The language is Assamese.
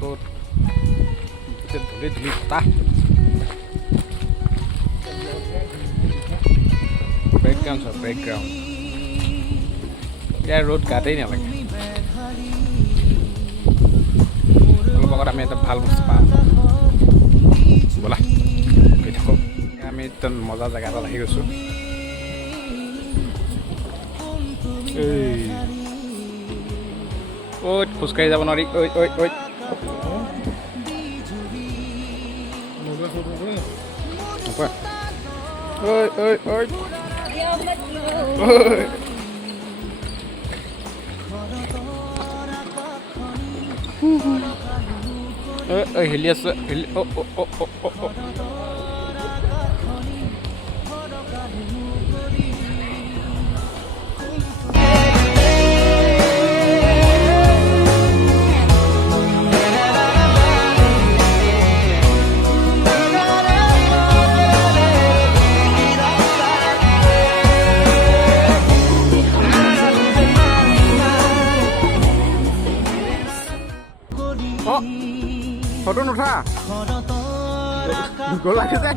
ক'ত ধূলি ধূলি বতাহ ব্ৰেকগ্ৰাউণ্ড চব ব্ৰেকগ্ৰাউণ্ড ইয়াৰ ৰ'দ গাতেই নালাগে অলপ আগত আমি এটা ভাল বস্তু পাম ব'লা গৈ থাকোঁ আমি একদম মজা জেগা এটাত আহি গৈছোঁ ঐ খোজকাঢ়ি যাব নোৱাৰি ঐ ঐ ঐ ঐ ঐ ঐ হিলি আছে হিলি অ' অ' অ' অ' অ' অ' ফটো নুঠা গ'লাগে যে